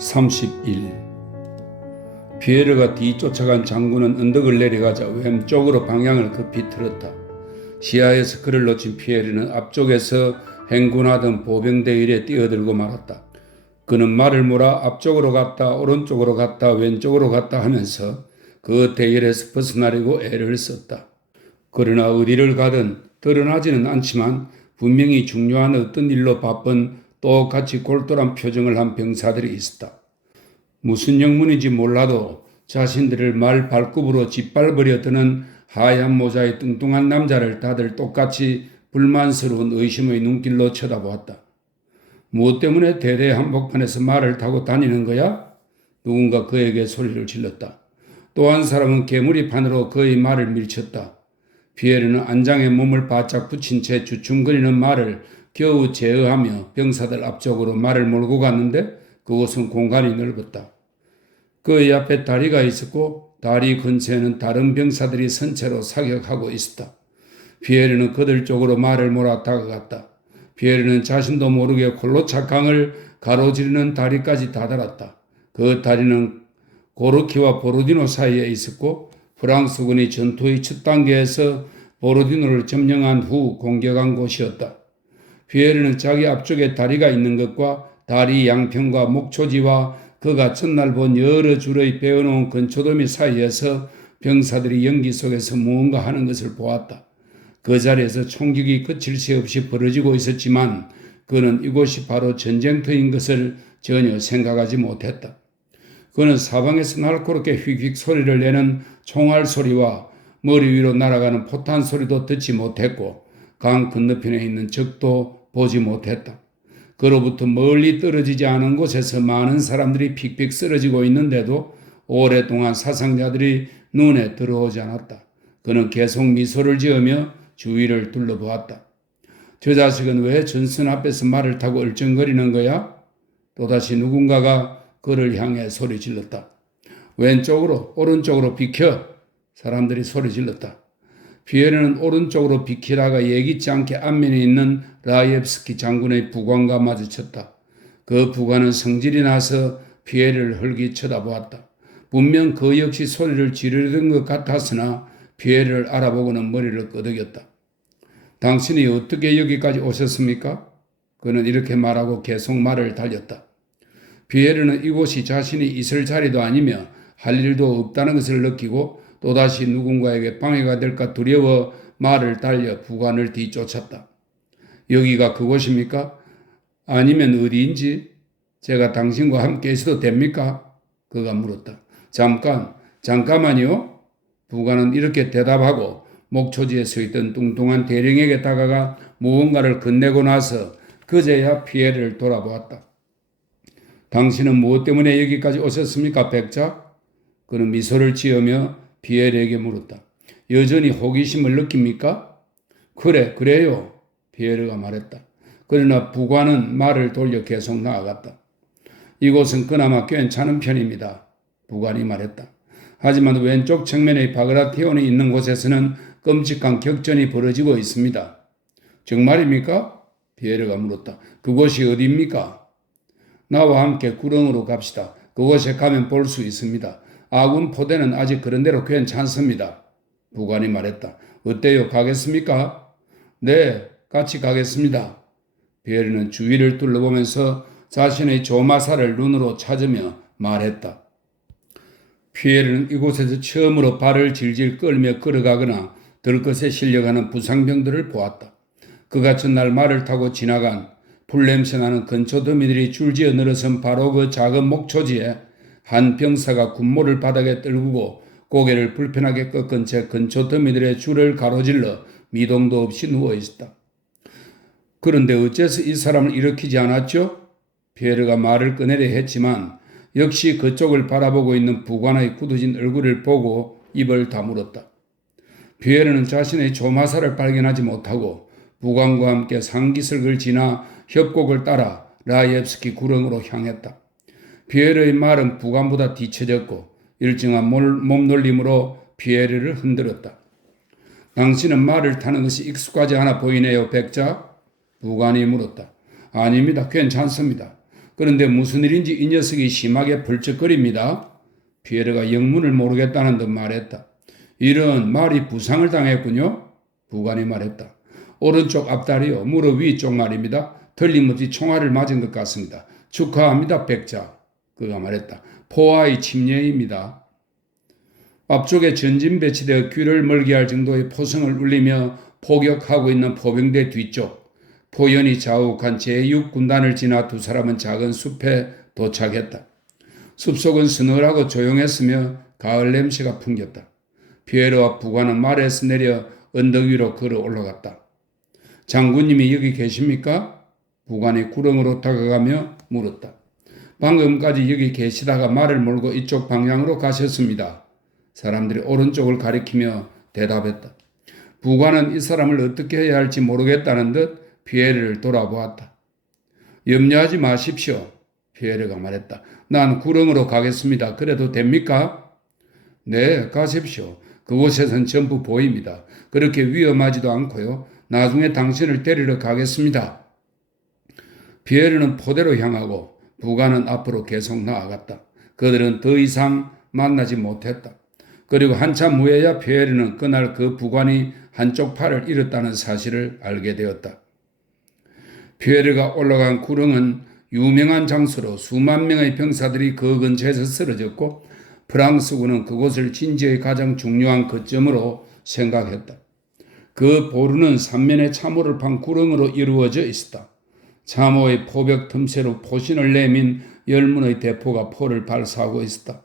30일. 피에르가 뒤쫓아간 장군은 언덕을 내려가자 왼쪽으로 방향을 급히 틀었다. 시야에서 그를 놓친 피에르는 앞쪽에서 행군하던 보병대 일에 뛰어들고 말았다. 그는 말을 몰아 앞쪽으로 갔다 오른쪽으로 갔다 왼쪽으로 갔다 하면서 그 대열에서 벗어나려고 애를 썼다. 그러나 어디를 가든 드러나지는 않지만 분명히 중요한 어떤 일로 바쁜 똑같이 골똘한 표정을 한 병사들이 있었다. 무슨 영문인지 몰라도 자신들을 말 발굽으로 짓밟으려 드는 하얀 모자의 뚱뚱한 남자를 다들 똑같이 불만스러운 의심의 눈길로 쳐다보았다. 무엇 때문에 대대 한복판에서 말을 타고 다니는 거야? 누군가 그에게 소리를 질렀다. 또 한 사람은 개무리판으로 그의 말을 밀쳤다. 피에르는 안장에 몸을 바짝 붙인 채 주춤거리는 말을 겨우 제어하며 병사들 앞쪽으로 말을 몰고 갔는데 그곳은 공간이 넓었다. 그의 앞에 다리가 있었고 다리 근처에는 다른 병사들이 선체로 사격하고 있었다. 피에르는 그들 쪽으로 말을 몰아 다가갔다. 피에르는 자신도 모르게 콜로차강을 가로지르는 다리까지 다다랐다. 그 다리는 고르키와 보로디노 사이에 있었고 프랑스군이 전투의 첫 단계에서 보로디노를 점령한 후 공격한 곳이었다. 피에르는 자기 앞쪽에 다리가 있는 것과 다리 양평과 목초지와 그가 전날 본 여러 줄의 베어놓은 건초더미 사이에서 병사들이 연기 속에서 무언가 하는 것을 보았다. 그 자리에서 총격이 그칠 새 없이 벌어지고 있었지만 그는 이곳이 바로 전쟁터인 것을 전혀 생각하지 못했다. 그는 사방에서 날카롭게 휙휙 소리를 내는 총알 소리와 머리 위로 날아가는 포탄 소리도 듣지 못했고 강 건너편에 있는 적도 보지 못했다. 그로부터 멀리 떨어지지 않은 곳에서 많은 사람들이 픽픽 쓰러지고 있는데도 오랫동안 사상자들이 눈에 들어오지 않았다. 그는 계속 미소를 지으며 주위를 둘러보았다. 저 자식은 왜 전선 앞에서 말을 타고 얼쩡거리는 거야? 또다시 누군가가 그를 향해 소리 질렀다. 왼쪽으로 오른쪽으로 비켜! 사람들이 소리 질렀다. 피에르는 오른쪽으로 비키다가 예기치 않게 앞면에 있는 라이옙스키 장군의 부관과 마주쳤다. 그 부관은 성질이 나서 피에르를 헐기 쳐다보았다. 분명 그 역시 소리를 지르던 것 같았으나 피에르를 알아보고는 머리를 끄덕였다. 당신이 어떻게 여기까지 오셨습니까? 그는 이렇게 말하고 계속 말을 달렸다. 피에르는 이곳이 자신이 있을 자리도 아니며 할 일도 없다는 것을 느끼고 또다시 누군가에게 방해가 될까 두려워 말을 달려 부관을 뒤쫓았다. 여기가 그곳입니까? 아니면 어디인지 제가 당신과 함께 있어도 됩니까? 그가 물었다. 잠깐만요. 부관은 이렇게 대답하고 목초지에 서 있던 뚱뚱한 대령에게 다가가 무언가를 건네고 나서 그제야 피에르를 돌아보았다. 당신은 무엇 때문에 여기까지 오셨습니까, 백작? 그는 미소를 지으며 피에르에게 물었다. 여전히 호기심을 느낍니까? 그래요. 피에르가 말했다. 그러나 부관은 말을 돌려 계속 나아갔다. 이곳은 그나마 괜찮은 편입니다. 부관이 말했다. 하지만 왼쪽 측면의 바그라티온이 있는 곳에서는 끔찍한 격전이 벌어지고 있습니다. 정말입니까? 피에르가 물었다. 그곳이 어디입니까? 나와 함께 구렁으로 갑시다. 그곳에 가면 볼 수 있습니다. 아군 포대는 아직 그런 대로 괜찮습니다. 부관이 말했다. 어때요? 가겠습니까? 네, 같이 가겠습니다. 피에르는 주위를 둘러보면서 자신의 조마사를 눈으로 찾으며 말했다. 피에르는 이곳에서 처음으로 발을 질질 끌며 걸어가거나 들것에 실려가는 부상병들을 보았다. 그가 전날 말을 타고 지나간 풀냄새 나는 건초더미들이 줄지어 늘어선 바로 그 작은 목초지에 한 병사가 군모를 바닥에 떨구고 고개를 불편하게 꺾은 채 건초더미들의 줄을 가로질러 미동도 없이 누워있었다. 그런데 어째서 이 사람을 일으키지 않았죠? 피에르가 말을 꺼내려 했지만 역시 그쪽을 바라보고 있는 부관의 굳어진 얼굴을 보고 입을 다물었다. 피에르는 자신의 조마사를 발견하지 못하고 부관과 함께 상기슭을 지나 협곡을 따라 라이옙스키 구렁으로 향했다. 피에르의 말은 부관보다 뒤처졌고 일정한 몸놀림으로 피에르를 흔들었다. 당신은 말을 타는 것이 익숙하지 않아 보이네요, 백작? 부관이 물었다. 아닙니다. 괜찮습니다. 그런데 무슨 일인지 이 녀석이 심하게 벌쩍거립니다. 피에르가 영문을 모르겠다는 듯 말했다. 이런 말이 부상을 당했군요. 부관이 말했다. 오른쪽 앞다리요. 무릎 위쪽 말입니다. 틀림없이 총알을 맞은 것 같습니다. 축하합니다, 백자. 그가 말했다. 포화의 침례입니다. 앞쪽에 전진 배치되어 귀를 멀게 할 정도의 포성을 울리며 포격하고 있는 포병대 뒤쪽, 포연이 자욱한 제6군단을 지나 두 사람은 작은 숲에 도착했다. 숲속은 서늘하고 조용했으며 가을 냄새가 풍겼다. 피에르와 부관은 말에서 내려 언덕 위로 걸어 올라갔다. 장군님이 여기 계십니까? 부관이 구렁으로 다가가며 물었다. 방금까지 여기 계시다가 말을 몰고 이쪽 방향으로 가셨습니다. 사람들이 오른쪽을 가리키며 대답했다. 부관은 이 사람을 어떻게 해야 할지 모르겠다는 듯 피에르를 돌아보았다. 염려하지 마십시오. 피에르가 말했다. 난 구렁으로 가겠습니다. 그래도 됩니까? 네, 가십시오. 그곳에선 전부 보입니다. 그렇게 위험하지도 않고요. 나중에 당신을 데리러 가겠습니다. 피에르는 포대로 향하고 부관은 앞으로 계속 나아갔다. 그들은 더 이상 만나지 못했다. 그리고 한참 후에야 피에르는 그날 그 부관이 한쪽 팔을 잃었다는 사실을 알게 되었다. 피에르가 올라간 구렁은 유명한 장소로 수만 명의 병사들이 그 근처에서 쓰러졌고 프랑스군은 그곳을 진지의 가장 중요한 거점으로 생각했다. 그 보루는 삼면에 참호를 판 구렁으로 이루어져 있었다. 참호의 포벽 틈새로 포신을 내민 열문의 대포가 포를 발사하고 있었다.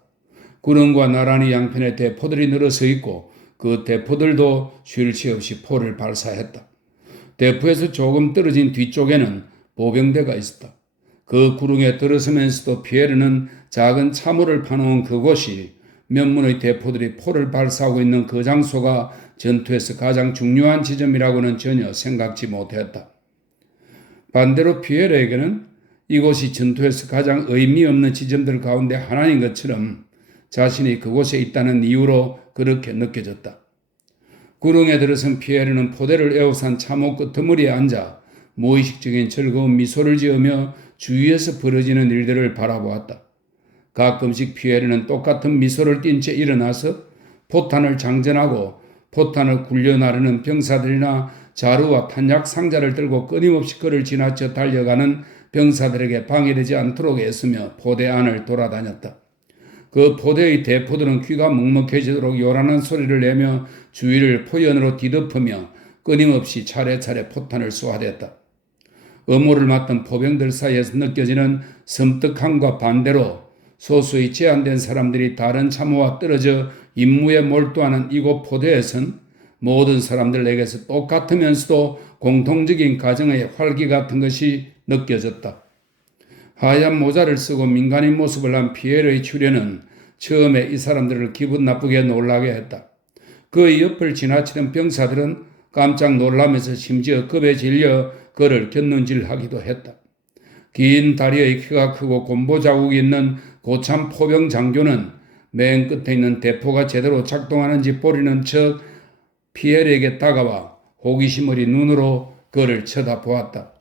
구렁과 나란히 양편에 대포들이 늘어서 있고 그 대포들도 쉴 새 없이 포를 발사했다. 대포에서 조금 떨어진 뒤쪽에는 보병대가 있었다. 그 구렁에 들어서면서도 피에르는 작은 참호를 파놓은 그곳이 몇문의 대포들이 포를 발사하고 있는 그 장소가 전투에서 가장 중요한 지점이라고는 전혀 생각지 못했다. 반대로 피에르에게는 이곳이 전투에서 가장 의미 없는 지점들 가운데 하나인 것처럼 자신이 그곳에 있다는 이유로 그렇게 느껴졌다. 구렁에 들어선 피에르는 포대를 에워싼 참호 끄트머리에 앉아 무의식적인 즐거운 미소를 지으며 주위에서 벌어지는 일들을 바라보았다. 가끔씩 피에르는 똑같은 미소를 띤 채 일어나서 포탄을 장전하고 포탄을 굴려 나르는 병사들이나 자루와 탄약 상자를 들고 끊임없이 그를 지나쳐 달려가는 병사들에게 방해되지 않도록 애쓰며 포대 안을 돌아다녔다. 그 포대의 대포들은 귀가 먹먹해지도록 요란한 소리를 내며 주위를 포연으로 뒤덮으며 끊임없이 차례차례 포탄을 쏘아댔다. 음모를 맡은 포병들 사이에서 느껴지는 섬뜩함과 반대로 소수의 제한된 사람들이 다른 참호와 떨어져 임무에 몰두하는 이곳 포대에선 모든 사람들에게서 똑같으면서도 공통적인 가정의 활기 같은 것이 느껴졌다. 하얀 모자를 쓰고 민간인 모습을 한 피에르의 출현은 처음에 이 사람들을 기분 나쁘게 놀라게 했다. 그의 옆을 지나치던 병사들은 깜짝 놀라면서 심지어 겁에 질려 그를 곁눈질하기도 했다. 긴 다리의 키가 크고 곰보 자국이 있는 고참 포병 장교는 맨 끝에 있는 대포가 제대로 작동하는지 보리는 척 피에르에게 다가와 호기심 어린 눈으로 그를 쳐다보았다.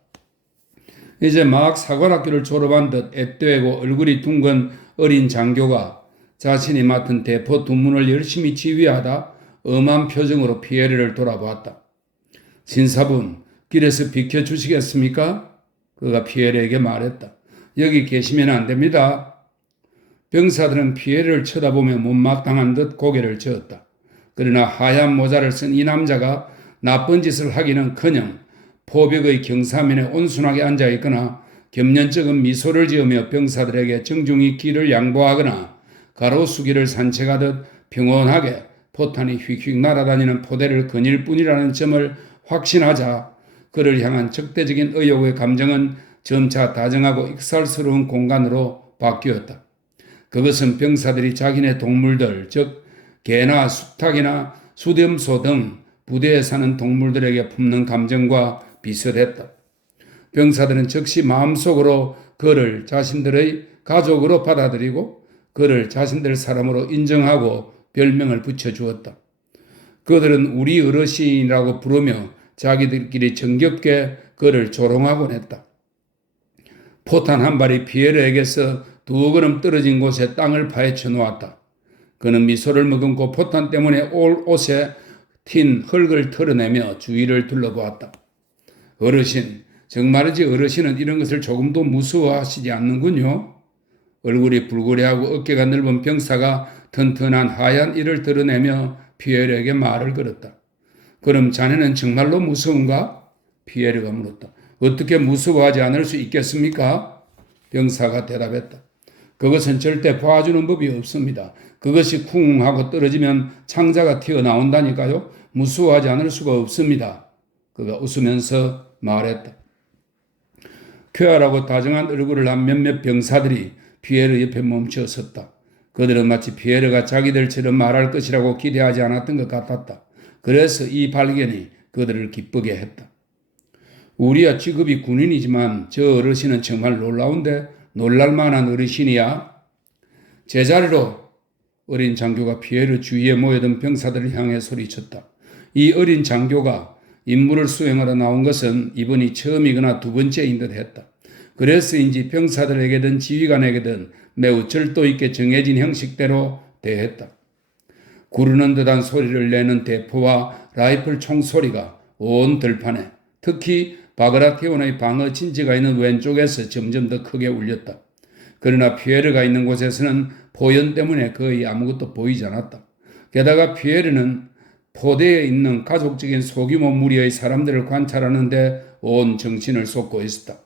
이제 막 사관학교를 졸업한 듯 앳되고 얼굴이 둥근 어린 장교가 자신이 맡은 대포 두 문을 열심히 지휘하다 엄한 표정으로 피에르를 돌아보았다. 신사분, 길에서 비켜주시겠습니까? 그가 피에르에게 말했다. 여기 계시면 안 됩니다. 병사들은 피에르를 쳐다보며 못마땅한 듯 고개를 저었다. 그러나 하얀 모자를 쓴 이 남자가 나쁜 짓을 하기는커녕 포벽의 경사면에 온순하게 앉아있거나 겸연쩍은 미소를 지으며 병사들에게 정중히 길을 양보하거나 가로수길을 산책하듯 평온하게 포탄이 휙휙 날아다니는 포대를 거닐 뿐이라는 점을 확신하자 그를 향한 적대적인 의욕의 감정은 점차 다정하고 익살스러운 공간으로 바뀌었다. 그것은 병사들이 자기네 동물들, 즉 개나 수탉이나 수렴소 등 부대에 사는 동물들에게 품는 감정과 비슷했다. 병사들은 즉시 마음속으로 그를 자신들의 가족으로 받아들이고 그를 자신들 사람으로 인정하고 별명을 붙여주었다. 그들은 우리 어르신이라고 부르며 자기들끼리 정겹게 그를 조롱하곤 했다. 포탄 한 발이 피에르에게서 2걸음 떨어진 곳에 땅을 파헤쳐 놓았다. 그는 미소를 머금고 포탄 때문에 옷에 튄 흙을 털어내며 주위를 둘러보았다. 어르신, 정말이지 어르신은 이런 것을 조금도 무서워하시지 않는군요. 얼굴이 붉으려하고 어깨가 넓은 병사가 튼튼한 하얀 이를 드러내며 피에르에게 말을 걸었다. 그럼 자네는 정말로 무서운가? 피에르가 물었다. 어떻게 무서워하지 않을 수 있겠습니까? 병사가 대답했다. 그것은 절대 봐주는 법이 없습니다. 그것이 쿵 하고 떨어지면 창자가 튀어나온다니까요. 무서워하지 않을 수가 없습니다. 그가 웃으면서 말했다. 쾌활하고 다정한 얼굴을 한 몇몇 병사들이 피에르 옆에 멈춰 섰다. 그들은 마치 피에르가 자기들처럼 말할 것이라고 기대하지 않았던 것 같았다. 그래서 이 발견이 그들을 기쁘게 했다. 우리야 직업이 군인이지만 저 어르신은 정말 놀라운데 놀랄만한 어르신이야. 제자리로 어린 장교가 피에르 주위에 모여든 병사들을 향해 소리쳤다. 이 어린 장교가 임무를 수행하러 나온 것은 이번이 처음이거나 두 번째인 듯 했다. 그래서인지 병사들에게든 지휘관에게든 매우 절도 있게 정해진 형식대로 대했다. 구르는 듯한 소리를 내는 대포와 라이플 총소리가 온 들판에, 특히 바그라티온의 방어 진지가 있는 왼쪽에서 점점 더 크게 울렸다. 그러나 피에르가 있는 곳에서는 보연 때문에 거의 아무것도 보이지 않았다. 게다가 피에르는 포대에 있는 가족적인 소규모 무리의 사람들을 관찰하는데 온 정신을 쏟고 있었다.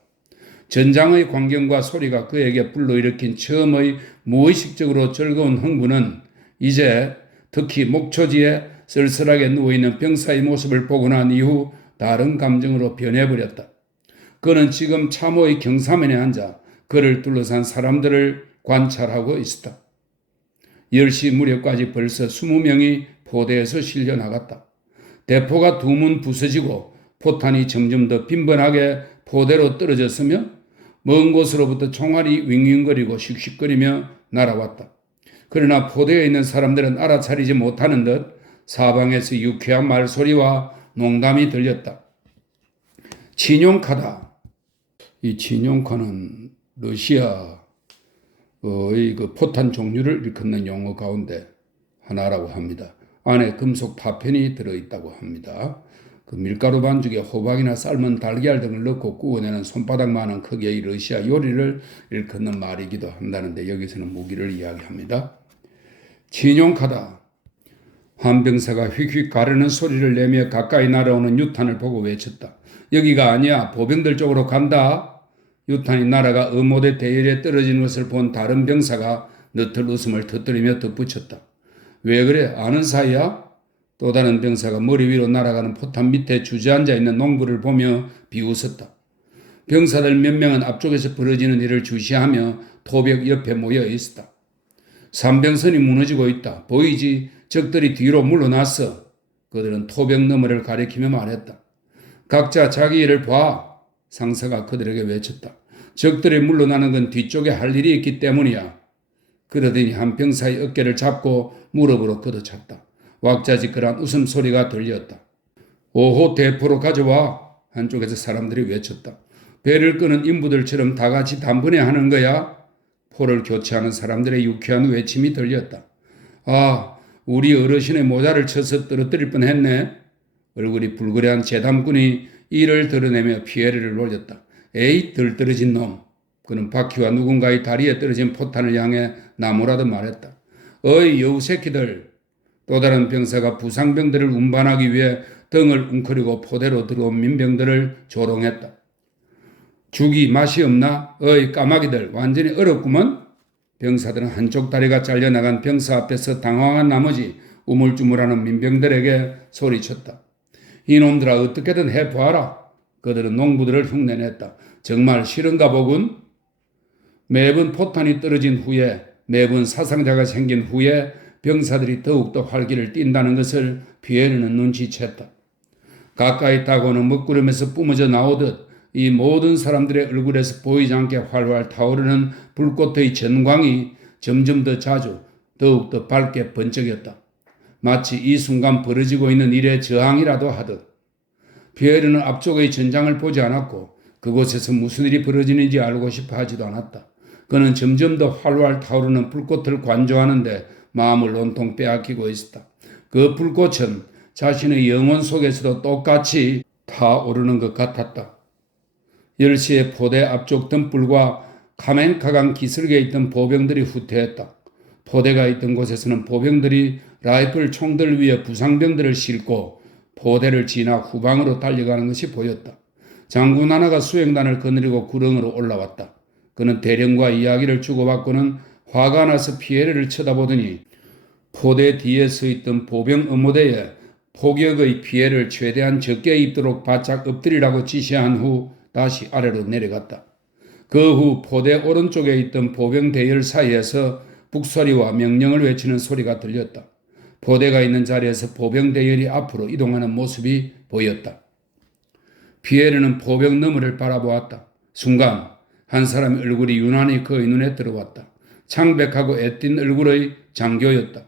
전장의 광경과 소리가 그에게 불러일으킨 처음의 무의식적으로 즐거운 흥분은 이제 특히 목초지에 쓸쓸하게 누워있는 병사의 모습을 보고 난 이후 다른 감정으로 변해버렸다. 그는 지금 참호의 경사면에 앉아 그를 둘러싼 사람들을 관찰하고 있었다. 10시 무렵까지 벌써 20명이 포대에서 실려 나갔다. 대포가 두문 부서지고 포탄이 점점 더 빈번하게 포대로 떨어졌으며 먼 곳으로부터 총알이 윙윙거리고 씩씩거리며 날아왔다. 그러나 포대에 있는 사람들은 알아차리지 못하는 듯 사방에서 유쾌한 말소리와 농담이 들렸다. 친용카다. 이 친용카는 러시아의 그 포탄 종류를 일컫는 용어 가운데 하나라고 합니다. 안에 금속 파편이 들어있다고 합니다. 그 밀가루 반죽에 호박이나 삶은 달걀 등을 넣고 구워내는 손바닥만한 크기의 러시아 요리를 일컫는 말이기도 한다는데 여기서는 무기를 이야기합니다. 친용카다. 한 병사가 휙휙 가르는 소리를 내며 가까이 날아오는 유탄을 보고 외쳤다. 여기가 아니야. 보병들 쪽으로 간다. 유탄이 날아가 의모대 대열에 떨어지는 것을 본 다른 병사가 너털 웃음을 터뜨리며 덧붙였다. 왜 그래? 아는 사이야? 또 다른 병사가 머리 위로 날아가는 포탄 밑에 주저앉아 있는 농부를 보며 비웃었다. 병사들 몇 명은 앞쪽에서 벌어지는 일을 주시하며 토벽 옆에 모여 있었다. 삼병선이 무너지고 있다. 보이지? 적들이 뒤로 물러났어. 그들은 토벽 너머를 가리키며 말했다. 각자 자기 일을 봐. 상사가 그들에게 외쳤다. 적들이 물러나는 건 뒤쪽에 할 일이 있기 때문이야. 그러더니 한 병사의 어깨를 잡고 무릎으로 걷어찼다. 왁자지껄한 웃음소리가 들렸다. 오호 대포로 가져와. 한쪽에서 사람들이 외쳤다. 배를 끄는 인부들처럼 다 같이 단번에 하는 거야. 포를 교체하는 사람들의 유쾌한 외침이 들렸다. 아, 우리 어르신의 모자를 쳐서 떨어뜨릴 뻔했네. 얼굴이 불그레한 제담꾼이 이를 드러내며 피에르를 놀렸다. 에이, 덜 떨어진 놈. 그는 바퀴와 누군가의 다리에 떨어진 포탄을 향해 나무라도 말했다. 어이, 여우 새끼들. 또 다른 병사가 부상병들을 운반하기 위해 등을 웅크리고 포대로 들어온 민병들을 조롱했다. 죽이 맛이 없나? 어이, 까마귀들. 완전히 얼었구먼. 병사들은 한쪽 다리가 잘려나간 병사 앞에서 당황한 나머지 우물쭈물하는 민병들에게 소리쳤다. 이놈들아, 어떻게든 해봐라. 그들은 농부들을 흉내냈다. 정말 싫은가 보군. 매번 포탄이 떨어진 후에, 매번 사상자가 생긴 후에 병사들이 더욱더 활기를 띈다는 것을 피에르는 눈치챘다. 가까이 다가오는 먹구름에서 뿜어져 나오듯 이 모든 사람들의 얼굴에서 보이지 않게 활활 타오르는 불꽃의 전광이 점점 더 자주, 더욱더 밝게 번쩍였다. 마치 이 순간 벌어지고 있는 일의 저항이라도 하듯. 피에르는 앞쪽의 전장을 보지 않았고 그곳에서 무슨 일이 벌어지는지 알고 싶어 하지도 않았다. 그는 점점 더 활활 타오르는 불꽃을 관조하는데 마음을 온통 빼앗기고 있었다. 그 불꽃은 자신의 영혼 속에서도 똑같이 타오르는 것 같았다. 10시에 포대 앞쪽 등불과 카멘카강 기슭에 있던 보병들이 후퇴했다. 포대가 있던 곳에서는 보병들이 라이플 총들 위에 부상병들을 싣고 포대를 지나 후방으로 달려가는 것이 보였다. 장군 하나가 수행단을 거느리고 구릉으로 올라왔다. 그는 대령과 이야기를 주고받고는 화가 나서 피해를 쳐다보더니 포대 뒤에 서 있던 보병 의무대에 폭격의 피해를 최대한 적게 입도록 바짝 엎드리라고 지시한 후 다시 아래로 내려갔다. 그 후 포대 오른쪽에 있던 보병 대열 사이에서 북소리와 명령을 외치는 소리가 들렸다. 포대가 있는 자리에서 보병 대열이 앞으로 이동하는 모습이 보였다. 피에르는 포병 너머를 바라보았다. 순간 한 사람의 얼굴이 유난히 그의 눈에 들어왔다. 창백하고 애띤 얼굴의 장교였다.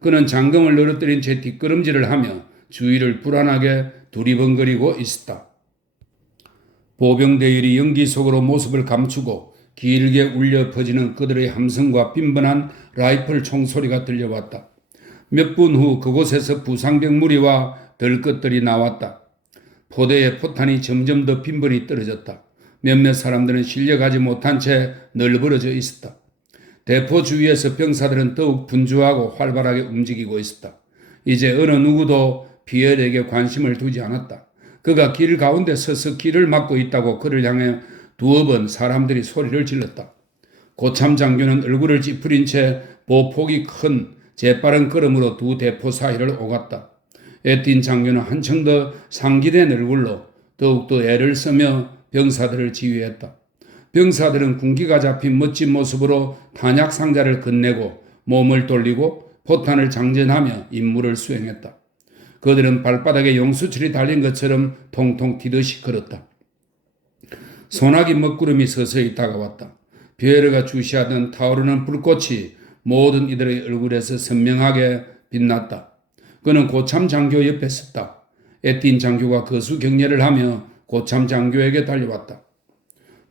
그는 장검을 늘어뜨린 채 뒷걸음질을 하며 주위를 불안하게 두리번거리고 있었다. 보병 대열이 연기 속으로 모습을 감추고 길게 울려 퍼지는 그들의 함성과 빈번한 라이플 총소리가 들려왔다. 몇 분 후 그곳에서 부상병 무리와 덜것들이 나왔다. 포대의 포탄이 점점 더 빈번히 떨어졌다. 몇몇 사람들은 실려가지 못한 채 널브러져 있었다. 대포 주위에서 병사들은 더욱 분주하고 활발하게 움직이고 있었다. 이제 어느 누구도 피엘에게 관심을 두지 않았다. 그가 길 가운데 서서 길을 막고 있다고 그를 향해 두어 번 사람들이 소리를 질렀다. 고참 장교는 얼굴을 찌푸린 채 보폭이 큰 재빠른 걸음으로 두 대포 사이를 오갔다. 애띤 장교는 한층 더 상기된 얼굴로 더욱더 애를 쓰며 병사들을 지휘했다. 병사들은 군기가 잡힌 멋진 모습으로 탄약 상자를 건네고 몸을 돌리고 포탄을 장전하며 임무를 수행했다. 그들은 발바닥에 용수철이 달린 것처럼 통통 튀듯이 걸었다. 소나기 먹구름이 서서히 다가왔다. 비에르가 주시하던 타오르는 불꽃이 모든 이들의 얼굴에서 선명하게 빛났다. 그는 고참 장교 옆에 섰다. 애띤 장교가 거수 경례를 하며 고참 장교에게 달려왔다.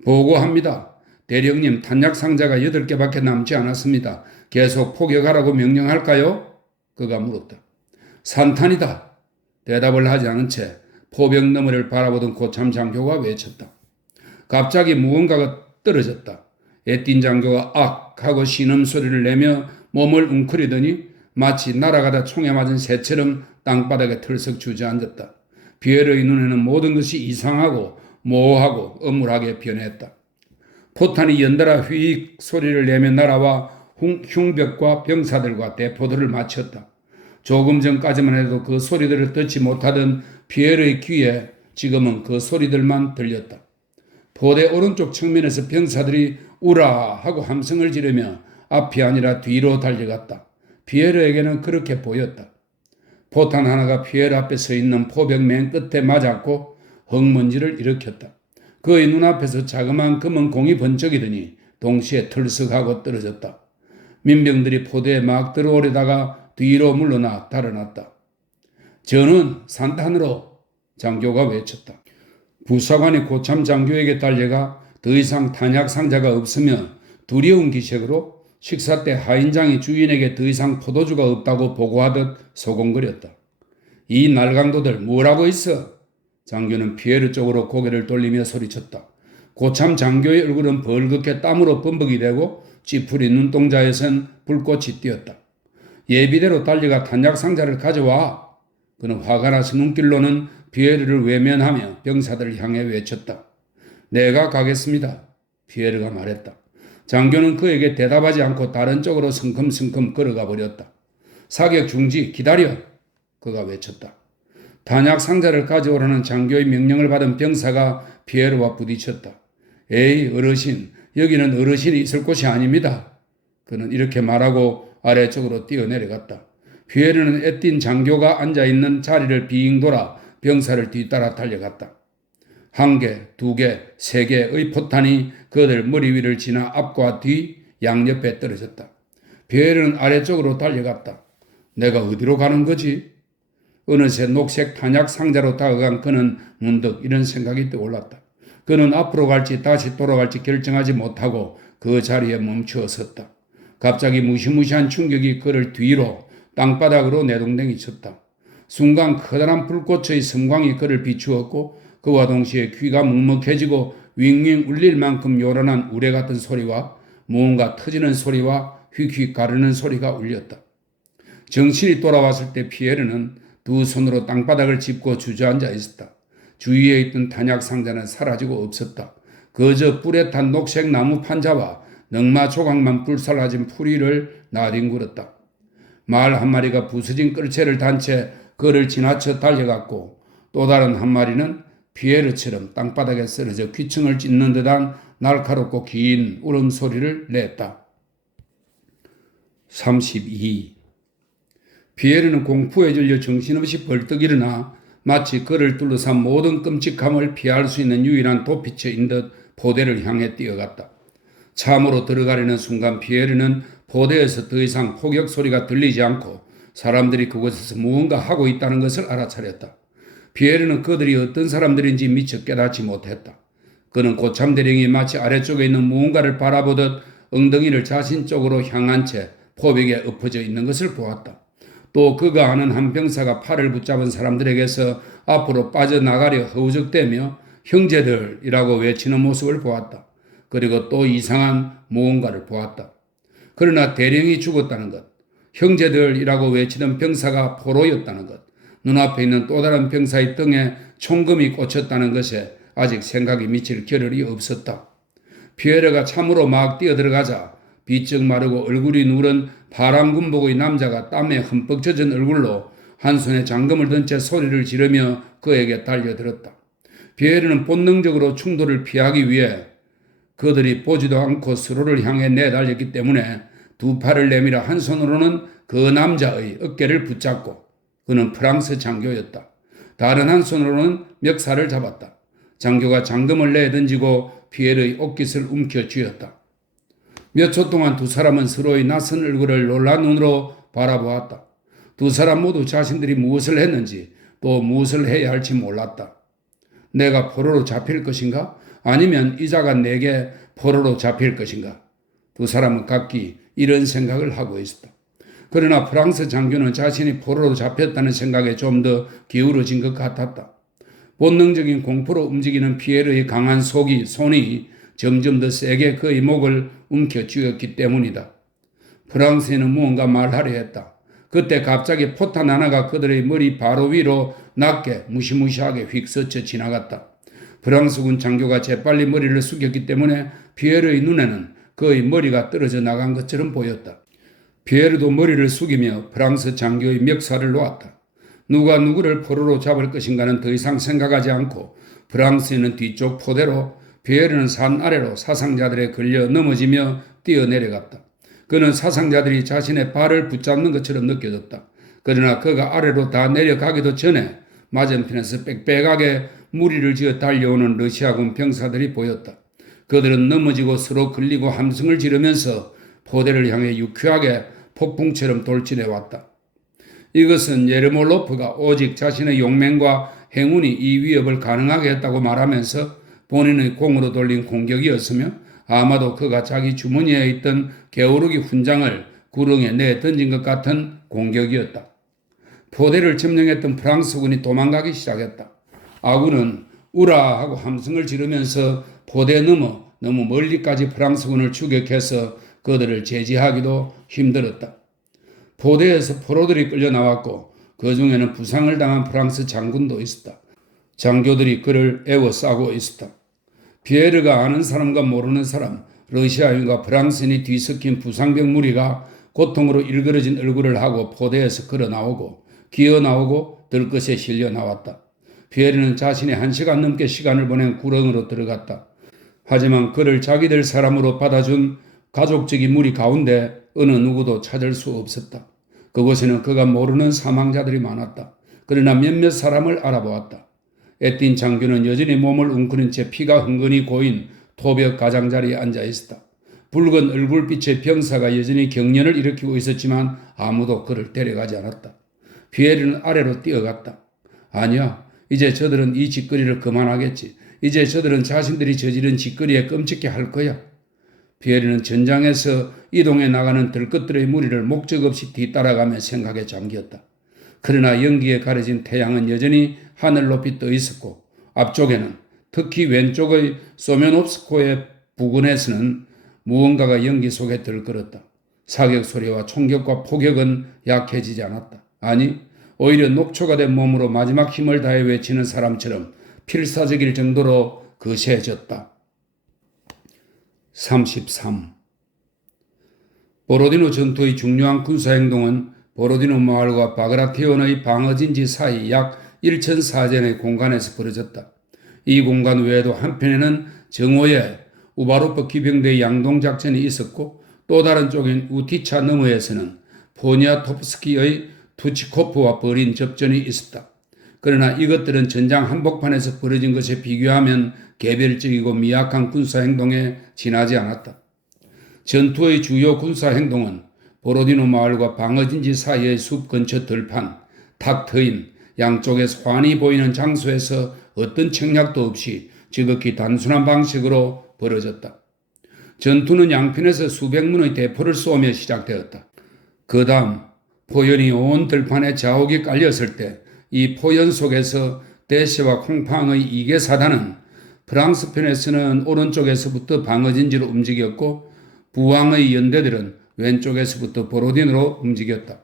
보고합니다. 대령님, 탄약 상자가 8개밖에 남지 않았습니다. 계속 포격하라고 명령할까요? 그가 물었다. 산탄이다. 대답을 하지 않은 채 포병 너머를 바라보던 고참 장교가 외쳤다. 갑자기 무언가가 떨어졌다. 애띤 장교가 악 하고 신음소리를 내며 몸을 웅크리더니 마치 날아가다 총에 맞은 새처럼 땅바닥에 털썩 주저앉았다. 비에르의 눈에는 모든 것이 이상하고 모호하고 âm 울하게 변했다. 포탄이 연달아 휘익 소리를 내며 날아와 흉벽과 병사들과 대포들을 맞췄다. 조금 전까지만 해도 그 소리들을 듣지 못하던 비에르의 귀에 지금은 그 소리들만 들렸다. 포대 오른쪽 측면에서 병사들이 우라 하고 함성을 지르며 앞이 아니라 뒤로 달려갔다. 피에르에게는 그렇게 보였다. 포탄 하나가 피에르 앞에 서 있는 포병 맨 끝에 맞았고 흙먼지를 일으켰다. 그의 눈앞에서 자그마한 검은 공이 번쩍이더니 동시에 털썩하고 떨어졌다. 민병들이 포대에 막 들어오려다가 뒤로 물러나 달아났다. 저는 산탄으로 장교가 외쳤다. 부사관이 고참 장교에게 달려가 더 이상 탄약 상자가 없으며 두려운 기색으로 식사 때 하인장이 주인에게 더 이상 포도주가 없다고 보고하듯 소곤거렸다. 이 날강도들 뭐라고 있어? 장교는 피에르 쪽으로 고개를 돌리며 소리쳤다. 고참 장교의 얼굴은 벌겋게 땀으로 범벅이 되고 찌푸린 눈동자에선 불꽃이 띄었다. 예비대로 달려가 탄약 상자를 가져와. 그는 화가 나서 눈길로는 피에르를 외면하며 병사들을 향해 외쳤다. 내가 가겠습니다. 피에르가 말했다. 장교는 그에게 대답하지 않고 다른 쪽으로 성큼성큼 걸어가 버렸다. 사격 중지, 기다려! 그가 외쳤다. 탄약 상자를 가져오라는 장교의 명령을 받은 병사가 피에르와 부딪혔다. 에이, 어르신, 여기는 어르신이 있을 곳이 아닙니다. 그는 이렇게 말하고 아래쪽으로 뛰어내려갔다. 피에르는 애띤 장교가 앉아있는 자리를 빙 돌아 병사를 뒤따라 달려갔다. 1개, 2개, 3개의 포탄이 그들 머리 위를 지나 앞과 뒤 양옆에 떨어졌다. 피에르는 아래쪽으로 달려갔다. 내가 어디로 가는 거지? 어느새 녹색 탄약 상자로 다가간 그는 문득 이런 생각이 떠올랐다. 그는 앞으로 갈지 다시 돌아갈지 결정하지 못하고 그 자리에 멈추어 섰다. 갑자기 무시무시한 충격이 그를 뒤로 땅바닥으로 내동댕이 쳤다. 순간 커다란 불꽃의 섬광이 그를 비추었고 그와 동시에 귀가 먹먹해지고 윙윙 울릴 만큼 요란한 우레 같은 소리와 무언가 터지는 소리와 휙휙 가르는 소리가 울렸다. 정신이 돌아왔을 때 피에르는 두 손으로 땅바닥을 짚고 주저앉아 있었다. 주위에 있던 탄약 상자는 사라지고 없었다. 그저 뿔에 탄 녹색 나무 판자와 넝마 조각만 불살라진 풀이를 나뒹굴었다. 말 한 마리가 부서진 끌채를 단 채 그를 지나쳐 달려갔고 또 다른 한 마리는 피에르처럼 땅바닥에 쓰러져 귀청을 찢는 듯한 날카롭고 긴 울음소리를 냈다. 32. 피에르는 공포에 질려 정신없이 벌떡 일어나 마치 그를 둘러싼 모든 끔찍함을 피할 수 있는 유일한 도피처인 듯 포대를 향해 뛰어갔다. 참으로 들어가려는 순간 피에르는 포대에서 더 이상 폭격 소리가 들리지 않고 사람들이 그곳에서 무언가 하고 있다는 것을 알아차렸다. 피에르는 그들이 어떤 사람들인지 미처 깨닫지 못했다. 그는 고참 대령이 마치 아래쪽에 있는 무언가를 바라보듯 엉덩이를 자신 쪽으로 향한 채 포백에 엎어져 있는 것을 보았다. 또 그가 아는 한 병사가 팔을 붙잡은 사람들에게서 앞으로 빠져나가려 허우적대며 형제들이라고 외치는 모습을 보았다. 그리고 또 이상한 무언가를 보았다. 그러나 대령이 죽었다는 것, 형제들이라고 외치던 병사가 포로였다는 것, 눈앞에 있는 또 다른 병사의 등에 총금이 꽂혔다는 것에 아직 생각이 미칠 겨를이 없었다. 피에르가 참으로 막 뛰어들어가자 비쩍 마르고 얼굴이 누런 파란 군복의 남자가 땀에 흠뻑 젖은 얼굴로 한 손에 장검을 든 채 소리를 지르며 그에게 달려들었다. 피에르는 본능적으로 충돌을 피하기 위해 그들이 보지도 않고 서로를 향해 내달렸기 때문에 두 팔을 내밀어 한 손으로는 그 남자의 어깨를 붙잡고 그는 프랑스 장교였다. 다른 한 손으로는 멱살을 잡았다. 장교가 장검을 내던지고 피에르의 옷깃을 움켜쥐었다. 몇 초 동안 두 사람은 서로의 낯선 얼굴을 놀란 눈으로 바라보았다. 두 사람 모두 자신들이 무엇을 했는지 또 무엇을 해야 할지 몰랐다. 내가 포로로 잡힐 것인가? 아니면 이자가 내게 포로로 잡힐 것인가? 두 사람은 각기 이런 생각을 하고 있었다. 그러나 프랑스 장교는 자신이 포로로 잡혔다는 생각에 좀 더 기울어진 것 같았다. 본능적인 공포로 움직이는 피에르의 강한 손이 점점 더 세게 그의 목을 움켜쥐었기 때문이다. 프랑스인은 무언가 말하려 했다. 그때 갑자기 포탄 하나가 그들의 머리 바로 위로 낮게 무시무시하게 휙 스쳐 지나갔다. 프랑스군 장교가 재빨리 머리를 숙였기 때문에 피에르의 눈에는 그의 머리가 떨어져 나간 것처럼 보였다. 피에르도 머리를 숙이며 프랑스 장교의 멱살을 놓았다. 누가 누구를 포로로 잡을 것인가는 더 이상 생각하지 않고 프랑스인은 뒤쪽 포대로, 피에르는 산 아래로 사상자들에 걸려 넘어지며 뛰어내려갔다. 그는 사상자들이 자신의 발을 붙잡는 것처럼 느껴졌다. 그러나 그가 아래로 다 내려가기도 전에 맞은편에서 빽빽하게 무리를 지어 달려오는 러시아군 병사들이 보였다. 그들은 넘어지고 서로 걸리고 함성을 지르면서 포대를 향해 유쾌하게 폭풍처럼 돌진해 왔다. 이것은 예르몰로프가 오직 자신의 용맹과 행운이 이 위협을 가능하게 했다고 말하면서 본인의 공으로 돌린 공격이었으며 아마도 그가 자기 주머니에 있던 게오르기 훈장을 구렁에 내 던진 것 같은 공격이었다. 포대를 점령했던 프랑스군이 도망가기 시작했다. 아군은 우라 하고 함성을 지르면서 포대 너머 너무 멀리까지 프랑스군을 추격해서 그들을 제지하기도 힘들었다. 포대에서 포로들이 끌려 나왔고 그 중에는 부상을 당한 프랑스 장군도 있었다. 장교들이 그를 에워싸고 있었다. 피에르가 아는 사람과 모르는 사람, 러시아인과 프랑스인이 뒤섞인 부상병 무리가 고통으로 일그러진 얼굴을 하고 포대에서 걸어 나오고 기어 나오고 들것에 실려 나왔다. 피에르는 자신이 1시간 넘게 시간을 보낸 구렁으로 들어갔다. 하지만 그를 자기들 사람으로 받아준 가족적인 무리 가운데 어느 누구도 찾을 수 없었다. 그곳에는 그가 모르는 사망자들이 많았다. 그러나 몇몇 사람을 알아보았다. 에틴 장교는 여전히 몸을 웅크린 채 피가 흥건히 고인 토벽 가장자리에 앉아 있었다. 붉은 얼굴빛의 병사가 여전히 경련을 일으키고 있었지만 아무도 그를 데려가지 않았다. 피에르는 아래로 뛰어갔다. 아니야, 이제 저들은 이 짓거리를 그만하겠지. 이제 저들은 자신들이 저지른 짓거리에 끔찍해 할 거야. 피에르는 전장에서 이동해 나가는 들것들의 무리를 목적 없이 뒤따라가며 생각에 잠겼다. 그러나 연기에 가려진 태양은 여전히 하늘 높이 떠 있었고 앞쪽에는 특히 왼쪽의 소면옵스코의 부근에서는 무언가가 연기 속에 들끓었다. 사격 소리와 총격과 포격은 약해지지 않았다. 아니, 오히려 녹초가 된 몸으로 마지막 힘을 다해 외치는 사람처럼 필사적일 정도로 거세졌다. 33. 보로디노 전투의 중요한 군사행동은 보로디노 마을과 바그라티온의 방어진지 사이 약 1,000사전의 공간에서 벌어졌다. 이 공간 외에도 한편에는 정오에 우바로프 기병대의 양동작전이 있었고 또 다른 쪽인 우티차 너머에서는 포니아토프스키의 투치코프와 벌인 접전이 있었다. 그러나 이것들은 전장 한복판에서 벌어진 것에 비교하면 개별적이고 미약한 군사행동에 지나지 않았다. 전투의 주요 군사행동은 보로디노 마을과 방어진지 사이의 숲 근처 들판, 탁 트인 양쪽에서 환히 보이는 장소에서 어떤 청약도 없이 지극히 단순한 방식으로 벌어졌다. 전투는 양편에서 수백 문의 대포를 쏘며 시작되었다. 그 다음 포연이 온 들판에 자욱이 깔렸을 때 이 포연 속에서 대시와 콩팡의 이계 사단은 프랑스 편에서는 오른쪽에서부터 방어진지로 움직였고 부왕의 연대들은 왼쪽에서부터 보로딘으로 움직였다.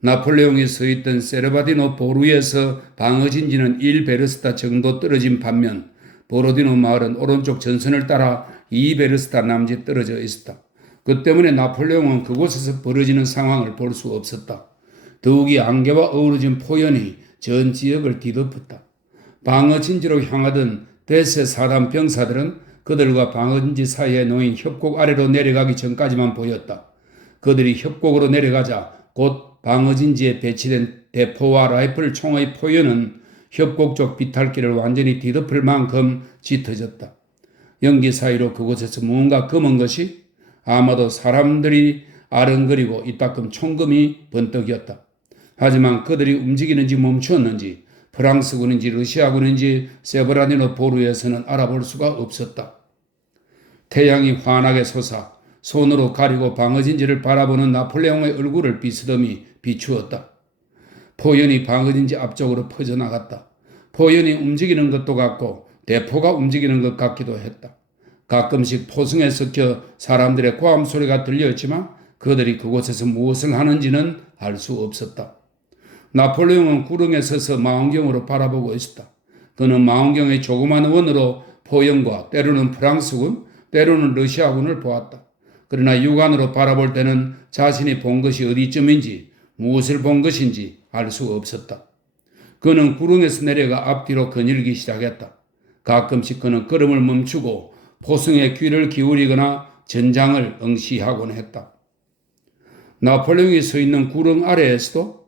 나폴레옹이 서있던 세르바디노 보루에서 방어진지는 1베르스타 정도 떨어진 반면 보로디노 마을은 오른쪽 전선을 따라 2베르스타 남짓 떨어져 있었다. 그 때문에 나폴레옹은 그곳에서 벌어지는 상황을 볼 수 없었다. 더욱이 안개와 어우러진 포연이 전 지역을 뒤덮었다. 방어진지로 향하던 대세 사단 병사들은 그들과 방어진지 사이에 놓인 협곡 아래로 내려가기 전까지만 보였다. 그들이 협곡으로 내려가자 곧 방어진지에 배치된 대포와 라이플 총의 포연은 협곡 쪽 비탈길을 완전히 뒤덮을 만큼 짙어졌다. 연기 사이로 그곳에서 무언가 검은 것이 아마도 사람들이 아른거리고 이따금 총금이 번뜩였다. 하지만 그들이 움직이는지 멈추었는지 프랑스군인지 러시아군인지 세브라디노 보루에서는 알아볼 수가 없었다. 태양이 환하게 솟아 손으로 가리고 방어진지를 바라보는 나폴레옹의 얼굴을 비스듬히 비추었다. 포연이 방어진지 앞쪽으로 퍼져나갔다. 포연이 움직이는 것도 같고 대포가 움직이는 것 같기도 했다. 가끔씩 포승에 섞여 사람들의 고함 소리가 들렸지만 그들이 그곳에서 무엇을 하는지는 알 수 없었다. 나폴레옹은 구릉에 서서 망원경으로 바라보고 있었다. 그는 망원경의 조그만 원으로 포연과 때로는 프랑스군, 때로는 러시아군을 보았다. 그러나 육안으로 바라볼 때는 자신이 본 것이 어디쯤인지 무엇을 본 것인지 알 수 없었다. 그는 구릉에서 내려가 앞뒤로 거닐기 시작했다. 가끔씩 그는 걸음을 멈추고 포승에 귀를 기울이거나 전장을 응시하곤 했다. 나폴레옹이 서 있는 구릉 아래에서도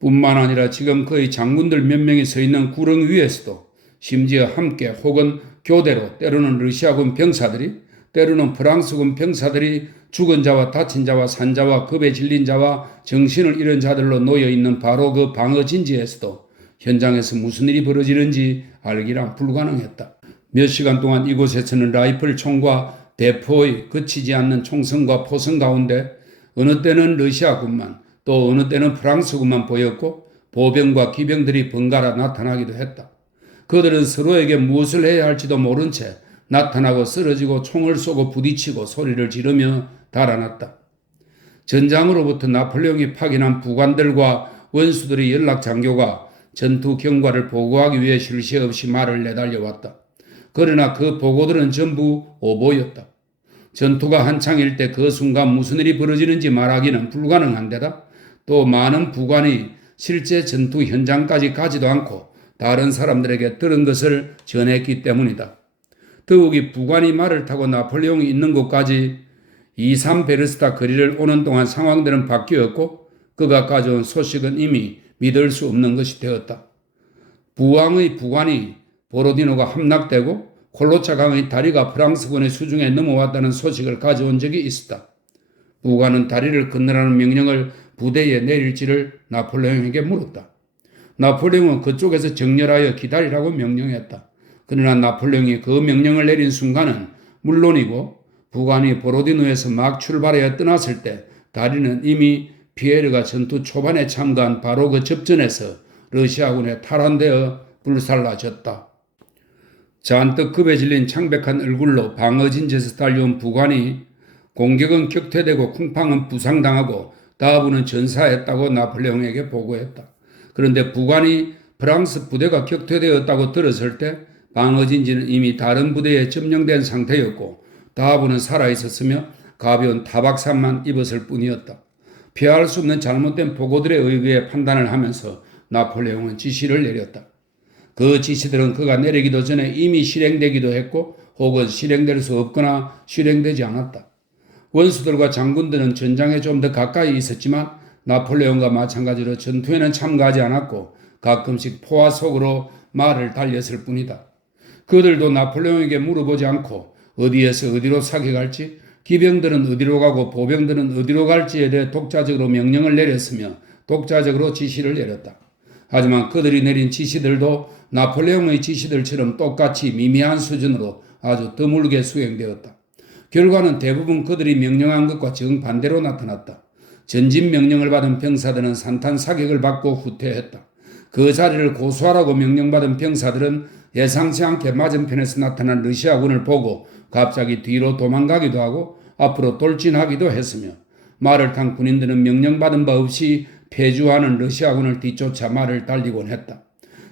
뿐만 아니라 지금 그의 장군들 몇 명이 서 있는 구릉 위에서도 심지어 함께 혹은 교대로 때로는 러시아군 병사들이 때로는 프랑스군 병사들이 죽은 자와 다친 자와 산 자와 겁에 질린 자와 정신을 잃은 자들로 놓여있는 바로 그 방어진지에서도 현장에서 무슨 일이 벌어지는지 알기란 불가능했다. 몇 시간 동안 이곳에서는 라이플 총과 대포의 그치지 않는 총성과 포성 가운데 어느 때는 러시아군만 또 어느 때는 프랑스군만 보였고 보병과 기병들이 번갈아 나타나기도 했다. 그들은 서로에게 무엇을 해야 할지도 모른 채 나타나고 쓰러지고 총을 쏘고 부딪히고 소리를 지르며 달아났다. 전장으로부터 나폴레옹이 파견한 부관들과 원수들의 연락 장교가 전투 경과를 보고하기 위해 쉴 새 없이 말을 내달려왔다. 그러나 그 보고들은 전부 오보였다. 전투가 한창일 때 그 순간 무슨 일이 벌어지는지 말하기는 불가능한 데다 또 많은 부관이 실제 전투 현장까지 가지도 않고 다른 사람들에게 들은 것을 전했기 때문이다. 더욱이 부관이 말을 타고 나폴레옹이 있는 곳까지 2, 3베르스타 거리를 오는 동안 상황들은 바뀌었고 그가 가져온 소식은 이미 믿을 수 없는 것이 되었다. 부왕의 부관이 보로디노가 함락되고 콜로차 강의 다리가 프랑스군의 수중에 넘어왔다는 소식을 가져온 적이 있었다. 부관은 다리를 건너라는 명령을 부대에 내릴지를 나폴레옹에게 물었다. 나폴레옹은 그쪽에서 정렬하여 기다리라고 명령했다. 그러나 나폴레옹이 그 명령을 내린 순간은 물론이고 부관이 보로디노에서 막 출발하여 떠났을 때 다리는 이미 피에르가 전투 초반에 참가한 바로 그 접전에서 러시아군에 탈환되어 불살라졌다. 잔뜩 급에 질린 창백한 얼굴로 방어진지에서 달려온 부관이 공격은 격퇴되고 쿵팡은 부상당하고 다부는 전사했다고 나폴레옹에게 보고했다. 그런데 부관이 프랑스 부대가 격퇴되었다고 들었을 때 방어진지는 이미 다른 부대에 점령된 상태였고 다부는 살아있었으며 가벼운 타박상만 입었을 뿐이었다. 피할 수 없는 잘못된 보고들에 의해 판단을 하면서 나폴레옹은 지시를 내렸다. 그 지시들은 그가 내리기도 전에 이미 실행되기도 했고 혹은 실행될 수 없거나 실행되지 않았다. 원수들과 장군들은 전장에 좀 더 가까이 있었지만 나폴레옹과 마찬가지로 전투에는 참가하지 않았고 가끔씩 포화 속으로 말을 달렸을 뿐이다. 그들도 나폴레옹에게 물어보지 않고 어디에서 어디로 사격할지, 기병들은 어디로 가고 보병들은 어디로 갈지에 대해 독자적으로 명령을 내렸으며 독자적으로 지시를 내렸다. 하지만 그들이 내린 지시들도 나폴레옹의 지시들처럼 똑같이 미미한 수준으로 아주 드물게 수행되었다. 결과는 대부분 그들이 명령한 것과 정반대로 나타났다. 전진 명령을 받은 병사들은 산탄 사격을 받고 후퇴했다. 그 자리를 고수하라고 명령받은 병사들은 예상치 않게 맞은편에서 나타난 러시아군을 보고 갑자기 뒤로 도망가기도 하고 앞으로 돌진하기도 했으며 말을 탄 군인들은 명령받은 바 없이 패주하는 러시아군을 뒤쫓아 말을 달리곤 했다.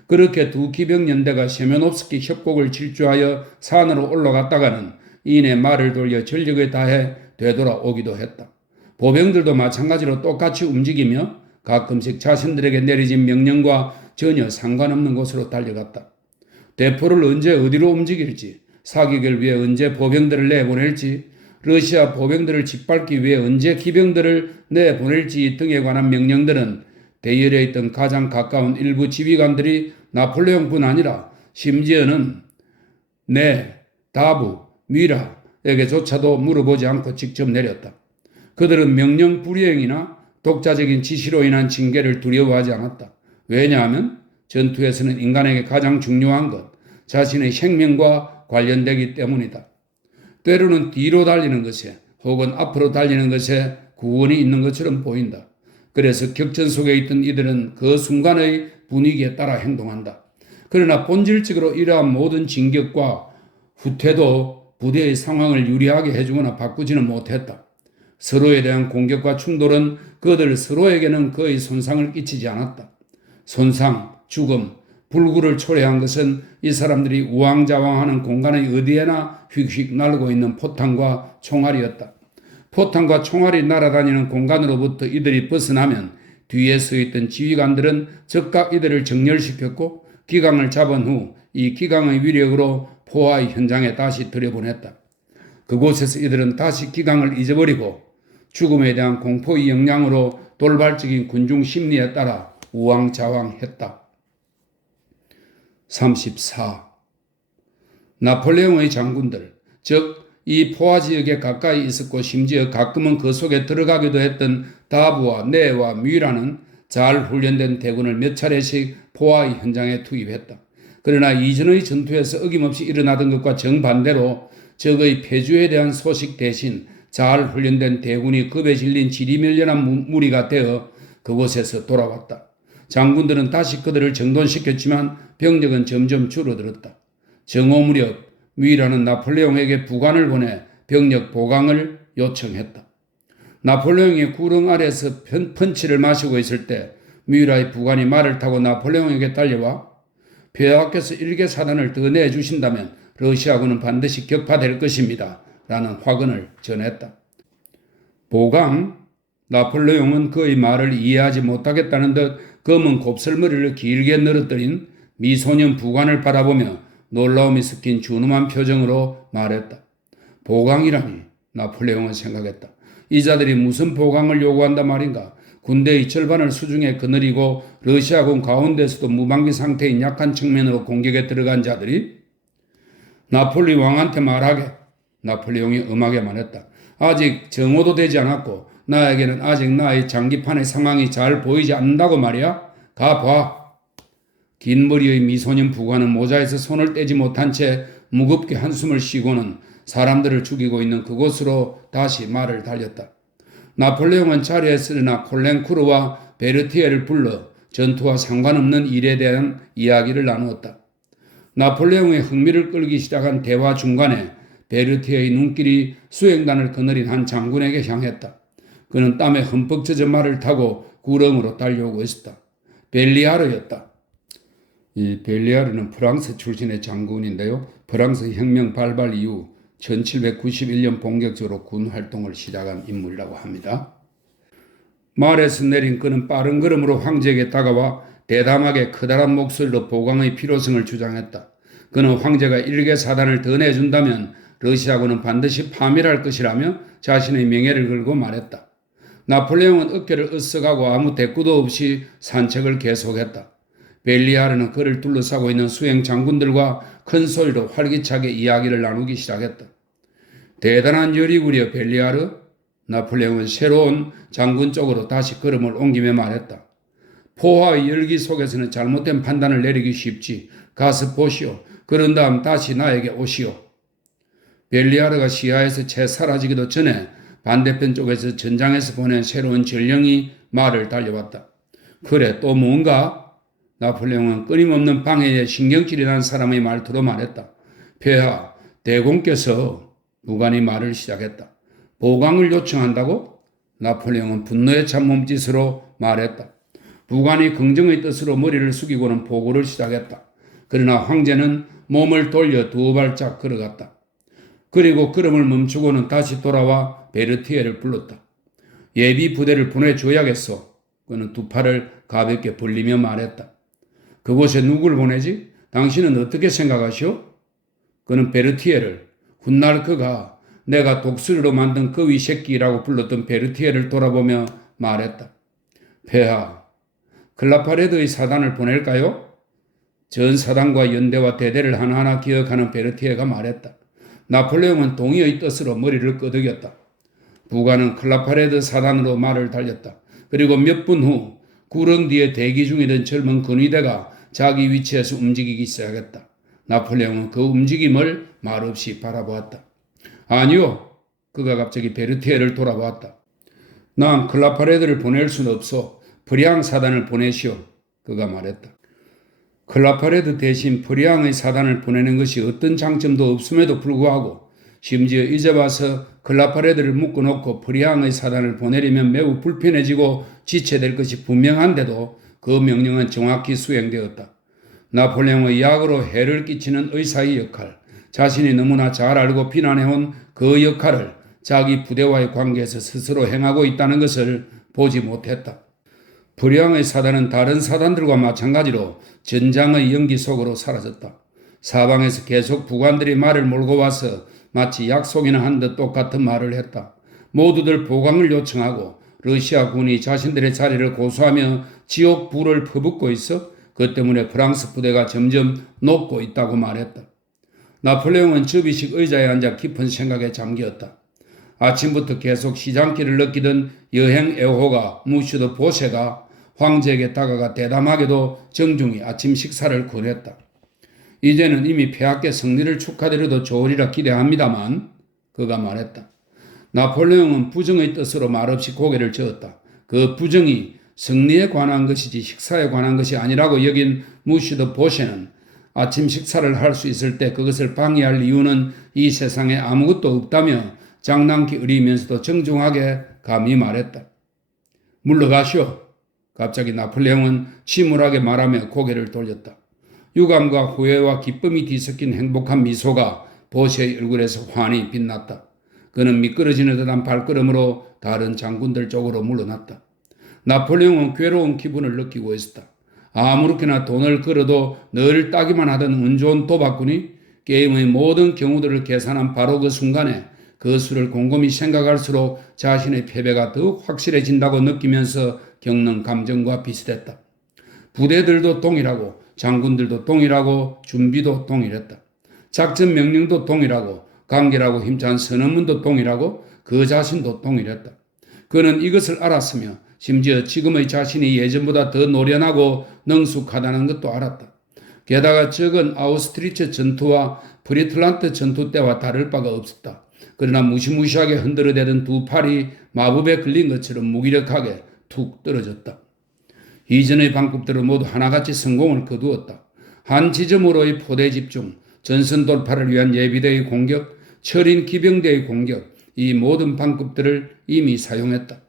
그렇게 두 기병연대가 세면옵스키 협곡을 질주하여 산으로 올라갔다가는 이내 말을 돌려 전력을 다해 되돌아오기도 했다. 보병들도 마찬가지로 똑같이 움직이며 가끔씩 자신들에게 내려진 명령과 전혀 상관없는 곳으로 달려갔다. 대포를 언제 어디로 움직일지, 사격을 위해 언제 보병들을 내보낼지, 러시아 보병들을 짓밟기 위해 언제 기병들을 내보낼지 등에 관한 명령들은 대열에 있던 가장 가까운 일부 지휘관들이 나폴레옹뿐 아니라 심지어는 다부, 미라에게조차도 물어보지 않고 직접 내렸다. 그들은 명령 불이행이나 독자적인 지시로 인한 징계를 두려워하지 않았다. 왜냐하면 전투에서는 인간에게 가장 중요한 것, 자신의 생명과 관련되기 때문이다. 때로는 뒤로 달리는 것에 혹은 앞으로 달리는 것에 구원이 있는 것처럼 보인다. 그래서 격전 속에 있던 이들은 그 순간의 분위기에 따라 행동한다. 그러나 본질적으로 이러한 모든 진격과 후퇴도 부대의 상황을 유리하게 해주거나 바꾸지는 못했다. 서로에 대한 공격과 충돌은 그들 서로에게는 거의 손상을 끼치지 않았다. 손상, 죽음, 불구를 초래한 것은 이 사람들이 우왕좌왕하는 공간의 어디에나 휙휙 날고 있는 포탄과 총알이었다. 포탄과 총알이 날아다니는 공간으로부터 이들이 벗어나면 뒤에 서 있던 지휘관들은 즉각 이들을 정렬시켰고 기강을 잡은 후 이 기강의 위력으로 포화의 현장에 다시 들여보냈다. 그곳에서 이들은 다시 기강을 잊어버리고 죽음에 대한 공포의 영향으로 돌발적인 군중 심리에 따라 우왕좌왕했다. 34. 나폴레옹의 장군들, 즉 이 포화 지역에 가까이 있었고 심지어 가끔은 그 속에 들어가기도 했던 다부와 네와 뮤라는 잘 훈련된 대군을 몇 차례씩 포화의 현장에 투입했다. 그러나 이전의 전투에서 어김없이 일어나던 것과 정반대로 적의 패주에 대한 소식 대신 잘 훈련된 대군이 급에 질린 지리멸렬한 무리가 되어 그곳에서 돌아왔다. 장군들은 다시 그들을 정돈시켰지만 병력은 점점 줄어들었다. 정오 무렵 뮤라는 나폴레옹에게 부관을 보내 병력 보강을 요청했다. 나폴레옹이 구릉 아래에서 펀치를 마시고 있을 때 뮤라의 부관이 말을 타고 나폴레옹에게 달려와 폐하께서 일개 사단을 더 내주신다면 러시아군은 반드시 격파될 것입니다. 라는 화근을 전했다. 보강, 나폴레옹은 그의 말을 이해하지 못하겠다는 듯 검은 곱슬머리를 길게 늘어뜨린 미소년 부관을 바라보며 놀라움이 섞인 준엄한 표정으로 말했다. 보강이라니, 나폴레옹은 생각했다. 이 자들이 무슨 보강을 요구한다 말인가? 군대의 절반을 수중에 거느리고 러시아군 가운데서도 무방비 상태인 약한 측면으로 공격에 들어간 자들이 나폴리 왕한테 말하게. 나폴레옹이 엄하게 말했다. 아직 정오도 되지 않았고 나에게는 아직 나의 장기판의 상황이 잘 보이지 않는다고 말이야. 가봐. 긴 머리의 미소년 부관은 모자에서 손을 떼지 못한 채 무겁게 한숨을 쉬고는 사람들을 죽이고 있는 그곳으로 다시 말을 달렸다. 나폴레옹은 자리에서 일어나 콜랭쿠르와 베르티에를 불러 전투와 상관없는 일에 대한 이야기를 나누었다. 나폴레옹의 흥미를 끌기 시작한 대화 중간에 베르티에의 눈길이 수행단을 거느린 한 장군에게 향했다. 그는 땀에 흠뻑 젖은 말을 타고 구렁으로 달려오고 있었다. 벨리아르였다. 이 벨리아르는 프랑스 출신의 장군인데요. 프랑스 혁명 발발 이후 1791년 본격적으로 군 활동을 시작한 인물이라고 합니다. 말에서 내린 그는 빠른 걸음으로 황제에게 다가와 대담하게 커다란 목소리로 보강의 필요성을 주장했다. 그는 황제가 일개 사단을 더 내준다면 러시아군은 반드시 파멸할 것이라며 자신의 명예를 걸고 말했다. 나폴레옹은 어깨를 으쓱하고 아무 대꾸도 없이 산책을 계속했다. 벨리아르는 그를 둘러싸고 있는 수행 장군들과 큰 소리로 활기차게 이야기를 나누기 시작했다. 대단한 열이구려 벨리아르. 나폴레옹은 새로운 장군 쪽으로 다시 걸음을 옮기며 말했다. 포화의 열기 속에서는 잘못된 판단을 내리기 쉽지. 가서 보시오. 그런 다음 다시 나에게 오시오. 벨리아르가 시야에서 채 사라지기도 전에 반대편 쪽에서 전장에서 보낸 새로운 전령이 말을 달려왔다. 그래, 또 뭔가? 나폴레옹은 끊임없는 방해에 신경질이 난 사람의 말투로 말했다. 폐하, 대공께서 무관이 말을 시작했다. 보강을 요청한다고? 나폴레옹은 분노에 찬 몸짓으로 말했다. 부관이 긍정의 뜻으로 머리를 숙이고는 보고를 시작했다. 그러나 황제는 몸을 돌려 두 발짝 걸어갔다. 그리고 걸음을 멈추고는 다시 돌아와 베르티에를 불렀다. 예비 부대를 보내줘야겠소. 그는 두 팔을 가볍게 벌리며 말했다. 그곳에 누구를 보내지? 당신은 어떻게 생각하시오? 그는 베르티에를, 훗날 그가 내가 독수리로 만든 거위 새끼라고 불렀던 베르티에를 돌아보며 말했다. 폐하, 클라파레드의 사단을 보낼까요? 전 사단과 연대와 대대를 하나하나 기억하는 베르티에가 말했다. 나폴레옹은 동의의 뜻으로 머리를 끄덕였다. 부관은 클라파레드 사단으로 말을 달렸다. 그리고 몇 분 후 구릉 뒤에 대기 중이던 젊은 근위대가 자기 위치에서 움직이기 시작했다. 나폴레옹은 그 움직임을 말없이 바라보았다. 아니요. 그가 갑자기 베르티에를 돌아보았다. 난 클라파레드를 보낼 수는 없어. 프리앙 사단을 보내시오. 그가 말했다. 클라파레드 대신 프리앙의 사단을 보내는 것이 어떤 장점도 없음에도 불구하고 심지어 이제 와서 클라파레드를 묶어놓고 프리앙의 사단을 보내려면 매우 불편해지고 지체될 것이 분명한데도 그 명령은 정확히 수행되었다. 나폴레옹의 약으로 해를 끼치는 의사의 역할, 자신이 너무나 잘 알고 비난해온 그 역할을 자기 부대와의 관계에서 스스로 행하고 있다는 것을 보지 못했다. 프리앙의 사단은 다른 사단들과 마찬가지로 전장의 연기 속으로 사라졌다. 사방에서 계속 부관들이 말을 몰고 와서 마치 약속이나 한 듯 똑같은 말을 했다. 모두들 보강을 요청하고 러시아 군이 자신들의 자리를 고수하며 지옥 불을 퍼붓고 있어 그 때문에 프랑스 부대가 점점 녹고 있다고 말했다. 나폴레옹은 접이식 의자에 앉아 깊은 생각에 잠겼다. 아침부터 계속 시장길을 느끼던 여행 애호가 무슈드 보셰가 황제에게 다가가 대담하게도 정중히 아침 식사를 권했다. 이제는 이미 폐하께 승리를 축하드려도 좋으리라 기대합니다만 그가 말했다. 나폴레옹은 부정의 뜻으로 말없이 고개를 저었다. 그 부정이 승리에 관한 것이지 식사에 관한 것이 아니라고 여긴 무슈드 보셰는 아침 식사를 할 수 있을 때 그것을 방해할 이유는 이 세상에 아무것도 없다며 장난기 어리면서도 정중하게 감히 말했다. 물러가시오. 갑자기 나폴레옹은 침울하게 말하며 고개를 돌렸다. 유감과 후회와 기쁨이 뒤섞인 행복한 미소가 보셰의 얼굴에서 환히 빛났다. 그는 미끄러지는 듯한 발걸음으로 다른 장군들 쪽으로 물러났다. 나폴레옹은 괴로운 기분을 느끼고 있었다. 아무렇게나 돈을 걸어도 늘 따기만 하던 운 좋은 도박꾼이 게임의 모든 경우들을 계산한 바로 그 순간에 그 수를 곰곰이 생각할수록 자신의 패배가 더욱 확실해진다고 느끼면서 겪는 감정과 비슷했다. 부대들도 동일하고 장군들도 동일하고 준비도 동일했다. 작전 명령도 동일하고 관계라고 힘찬 선언문도 동일하고 그 자신도 동일했다. 그는 이것을 알았으며 심지어 지금의 자신이 예전보다 더 노련하고 능숙하다는 것도 알았다. 게다가 적은 아우스트리츠 전투와 프리틀란트 전투 때와 다를 바가 없었다. 그러나 무시무시하게 흔들어대던 두 팔이 마법에 걸린 것처럼 무기력하게 툭 떨어졌다. 이전의 방법들은 모두 하나같이 성공을 거두었다. 한 지점으로의 포대 집중, 전선 돌파를 위한 예비대의 공격, 철인 기병대의 공격, 이 모든 방법들을 이미 사용했다.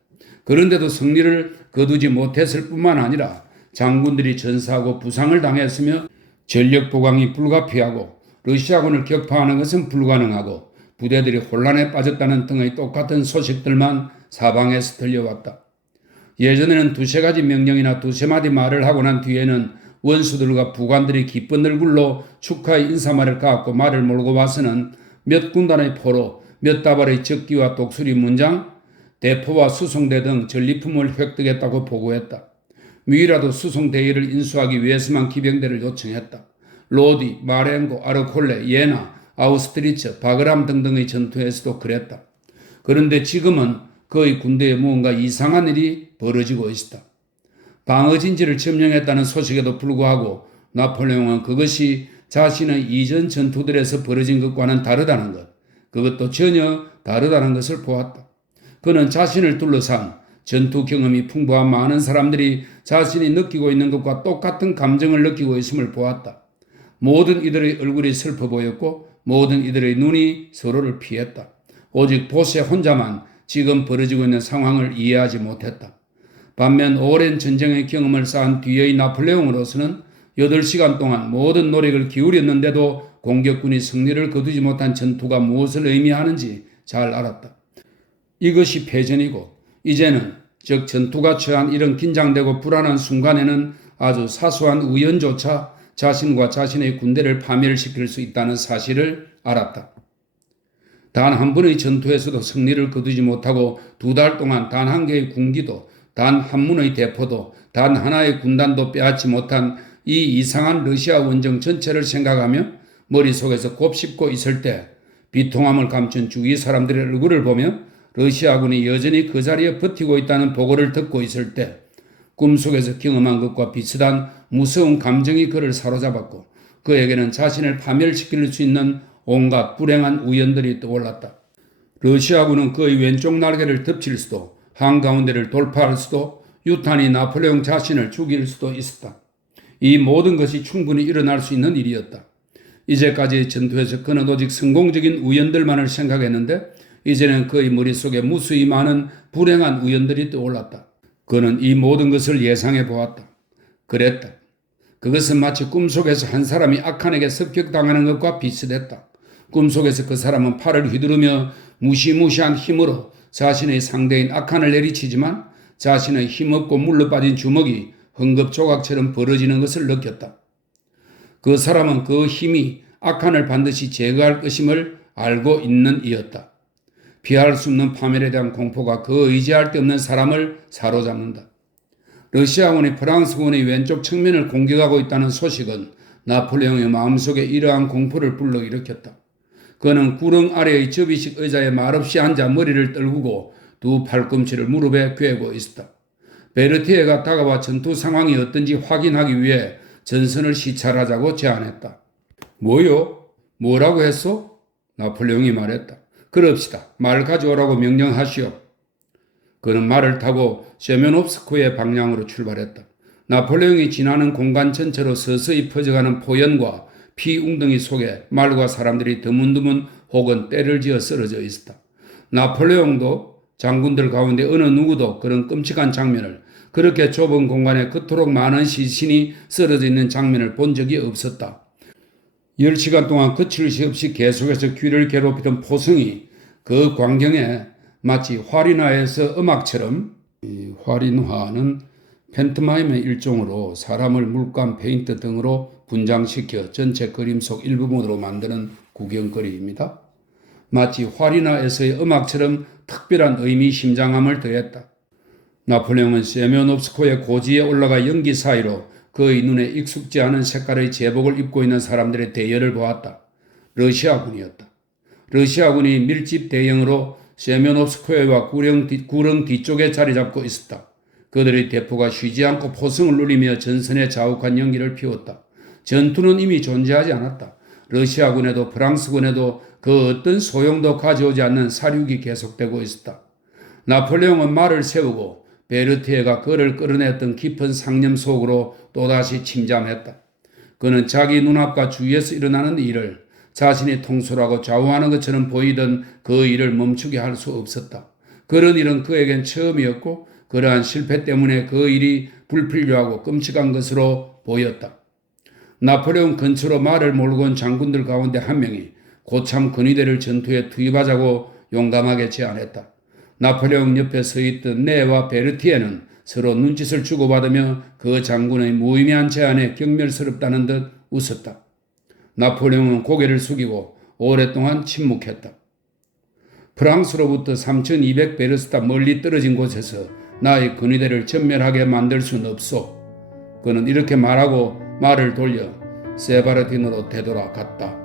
그런데도 승리를 거두지 못했을 뿐만 아니라 장군들이 전사하고 부상을 당했으며 전력 보강이 불가피하고 러시아군을 격파하는 것은 불가능하고 부대들이 혼란에 빠졌다는 등의 똑같은 소식들만 사방에서 들려왔다. 예전에는 두세 가지 명령이나 두세 마디 말을 하고 난 뒤에는 원수들과 부관들이 기쁜 얼굴로 축하의 인사말을 갖고 말을 몰고 와서는 몇 군단의 포로, 몇 다발의 적기와 독수리 문장, 대포와 수송대 등 전리품을 획득했다고 보고했다. 미이라도 수송대회를 인수하기 위해서만 기병대를 요청했다. 로디, 마렌고, 아르콜레, 예나, 아우스트리츠, 바그람 등등의 전투에서도 그랬다. 그런데 지금은 그의 군대에 무언가 이상한 일이 벌어지고 있었다. 방어진지를 점령했다는 소식에도 불구하고 나폴레옹은 그것이 자신의 이전 전투들에서 벌어진 것과는 다르다는 것, 그것도 전혀 다르다는 것을 보았다. 그는 자신을 둘러싼 전투 경험이 풍부한 많은 사람들이 자신이 느끼고 있는 것과 똑같은 감정을 느끼고 있음을 보았다. 모든 이들의 얼굴이 슬퍼 보였고 모든 이들의 눈이 서로를 피했다. 오직 보세 혼자만 지금 벌어지고 있는 상황을 이해하지 못했다. 반면 오랜 전쟁의 경험을 쌓은 뒤의 나폴레옹으로서는 8시간 동안 모든 노력을 기울였는데도 공격군이 승리를 거두지 못한 전투가 무엇을 의미하는지 잘 알았다. 이것이 패전이고 이제는 즉 전투가 처한 이런 긴장되고 불안한 순간에는 아주 사소한 우연조차 자신과 자신의 군대를 파멸시킬 수 있다는 사실을 알았다. 단 한 번의 전투에서도 승리를 거두지 못하고 2달 동안 단 한 개의 군기도 단 한 문의 대포도 단 하나의 군단도 빼앗지 못한 이 이상한 러시아 원정 전체를 생각하며 머릿속에서 곱씹고 있을 때 비통함을 감춘 주위 사람들의 얼굴을 보며 러시아군이 여전히 그 자리에 버티고 있다는 보고를 듣고 있을 때 꿈속에서 경험한 것과 비슷한 무서운 감정이 그를 사로잡았고 그에게는 자신을 파멸시킬 수 있는 온갖 불행한 우연들이 떠올랐다. 러시아군은 그의 왼쪽 날개를 덮칠 수도 한가운데를 돌파할 수도 유탄이 나폴레옹 자신을 죽일 수도 있었다. 이 모든 것이 충분히 일어날 수 있는 일이었다. 이제까지의 전투에서 그는 오직 성공적인 우연들만을 생각했는데 이제는 그의 머릿속에 무수히 많은 불행한 우연들이 떠올랐다. 그는 이 모든 것을 예상해 보았다. 그랬다. 그것은 마치 꿈속에서 한 사람이 악한에게 습격당하는 것과 비슷했다. 꿈속에서 그 사람은 팔을 휘두르며 무시무시한 힘으로 자신의 상대인 악한을 내리치지만 자신의 힘없고 물러 빠진 주먹이 헝겊조각처럼 벌어지는 것을 느꼈다. 그 사람은 그 힘이 악한을 반드시 제거할 것임을 알고 있는 이였다. 피할 수 없는 파멸에 대한 공포가 그 의지할 데 없는 사람을 사로잡는다. 러시아군이 프랑스군의 왼쪽 측면을 공격하고 있다는 소식은 나폴레옹의 마음속에 이러한 공포를 불러일으켰다. 그는 구릉 아래의 접이식 의자에 말없이 앉아 머리를 떨구고 두 팔꿈치를 무릎에 꿰고 있었다. 베르티에가 다가와 전투 상황이 어떤지 확인하기 위해 전선을 시찰하자고 제안했다. 뭐요? 뭐라고 했소? 나폴레옹이 말했다. 그럽시다. 말 가져오라고 명령하시오. 그는 말을 타고 세면옵스크의 방향으로 출발했다. 나폴레옹이 지나는 공간 전체로 서서히 퍼져가는 포연과 피 웅덩이 속에 말과 사람들이 드문드문 혹은 때를 지어 쓰러져 있었다. 나폴레옹도 장군들 가운데 어느 누구도 그런 끔찍한 장면을 그렇게 좁은 공간에 그토록 많은 시신이 쓰러져 있는 장면을 본 적이 없었다. 10시간 동안 그칠 새 없이 계속해서 귀를 괴롭히던 포성이 그 광경에 마치 화린화에서 음악처럼, 이 화린화는 팬트마임의 일종으로 사람을 물감, 페인트 등으로 분장시켜 전체 그림 속 일부분으로 만드는 구경거리입니다. 마치 화린화에서의 음악처럼 특별한 의미심장함을 더했다. 나폴레옹은 세면옵스코의 고지에 올라가 연기 사이로 그의 눈에 익숙지 않은 색깔의 제복을 입고 있는 사람들의 대열을 보았다. 러시아군이었다. 러시아군이 밀집 대형으로 세면옵스코에와 구릉 뒤쪽에 자리 잡고 있었다. 그들의 대포가 쉬지 않고 포성을 누리며 전선에 자욱한 연기를 피웠다. 전투는 이미 존재하지 않았다. 러시아군에도 프랑스군에도 그 어떤 소용도 가져오지 않는 사륙이 계속되고 있었다. 나폴레옹은 말을 세우고 베르티에가 그를 끌어냈던 깊은 상념 속으로 또다시 침잠했다. 그는 자기 눈앞과 주위에서 일어나는 일을 자신이 통솔하고 좌우하는 것처럼 보이던 그 일을 멈추게 할 수 없었다. 그런 일은 그에겐 처음이었고 그러한 실패 때문에 그 일이 불필요하고 끔찍한 것으로 보였다. 나폴레옹 근처로 말을 몰고 온 장군들 가운데 한 명이 고참 근위대를 전투에 투입하자고 용감하게 제안했다. 나폴레옹 옆에 서 있던 네와 베르티에는 서로 눈짓을 주고받으며 그 장군의 무의미한 제안에 경멸스럽다는 듯 웃었다. 나폴레옹은 고개를 숙이고 오랫동안 침묵했다. 프랑스로부터 3200베르스타 멀리 떨어진 곳에서 나의 근위대를 전멸하게 만들 수는 없소. 그는 이렇게 말하고 말을 돌려 세바르딘으로 되돌아갔다.